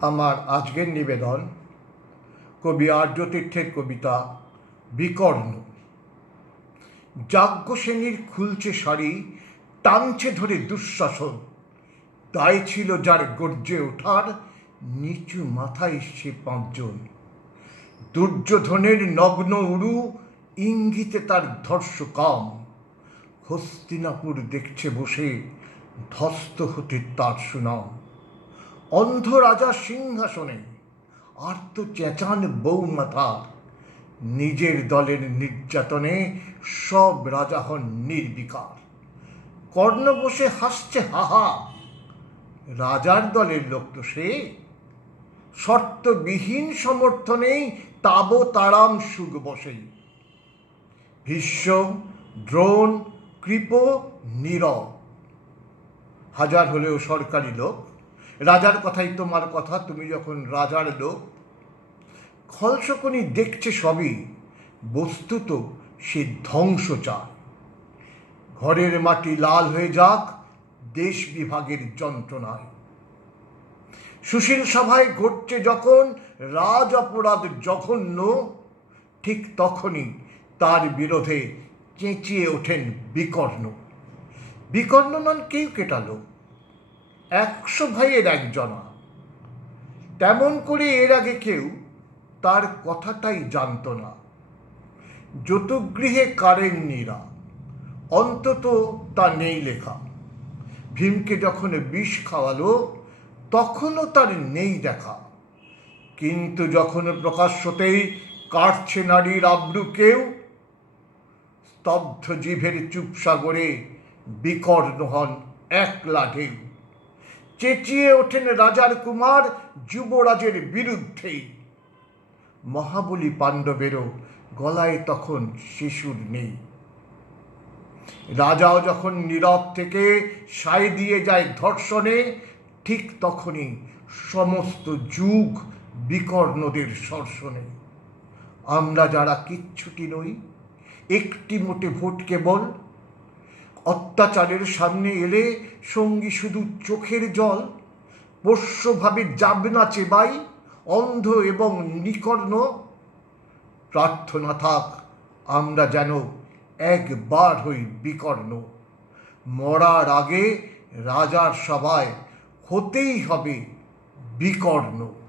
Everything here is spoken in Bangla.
আমার আজকের নিবেদন কবি আর্যতীর্থের কবিতা বিকর্ণ। যাজ্ঞসেনীর খুলছে শাড়ি, টানছে ধরে দুঃশাসন। তাই ছিল যার গর্জে ওঠার, নিচু মাথায় সে পাঁচজন। দুর্যোধনের নগ্ন উড়ু ইঙ্গিতে তার ধর্ষ কাম হস্তিনাপুর দেখছে বসে ধস্ত হতে তার সুনাম। অন্ধ রাজা সিংহাসনে আর্ত চেঁচান বৌমাতার নিজের দলের নির্যাতনে সব রাজা হন নির্বিকার। কর্ণ বসে হাসছে হাহা। রাজার দলের লোক তো সে। শর্তবিহীন সমর্থনেই তাব তারাম সুখ বসেই ভীষ্ম, দ্রোণ, কৃপ, নীরব। হাজার হলেও সরকারি লোক। রাজার কথাই তোমার কথা, তুমি যখন রাজার লোক খলসকনি দেখছে সবই, বস্তুত সে ধ্বংস চায়। ঘরের মাটি লাল হয়ে যাক, দেশ বিভাগের যন্ত্রণায়। সুশীল সভায় ঘটছে যখন রাজ অপরাধ জঘন্য, ঠিক তখনই তার বিরোধে চেঁচিয়ে ওঠেন বিকর্ণ। বিকর্ণ নন কেউ কেটালো একশো ভাইয়ের একজনা। তেমন করে এর আগে কেউ তার কথাটাই জানতো না। যতগৃহে কারেন নীরা, অন্তত তা নেই লেখা। ভীমকে যখন বিষ খাওয়ালো, তখনও তার নেই দেখা। কিন্তু যখন প্রকাশ্যতেই কাটছে নারীর আব্রু কেউ, স্তব্ধ জিভের চুপসাগরে বিকর্ণ হন একলা ঢেউ। চেঁচিয়ে ওঠেন রাজার কুমার যুবরাজের বিরুদ্ধেই। মহাবলী পাণ্ডবেরও গলায় তখন শিশুর নেই। রাজাও যখন নীরব থেকে সায় দিয়ে যায় ধর্ষণে, ঠিক তখনই সমস্ত যুগ বিকর্ণদের সর্ষণে। আমরা যারা কিচ্ছুটি নই, একটি মোটে ভোট কেবল অত্যাচারের সামনে এলে সঙ্গী শুধু চোখের জল। পোষ্যভাবে যাবে না চেবাই, অন্ধ এবং নিকর্ণ। প্রার্থনা থাক, আমরা যেন একবার হই বিকর্ণ। মরার আগে রাজার সভায় হতেই হবে বিকর্ণ।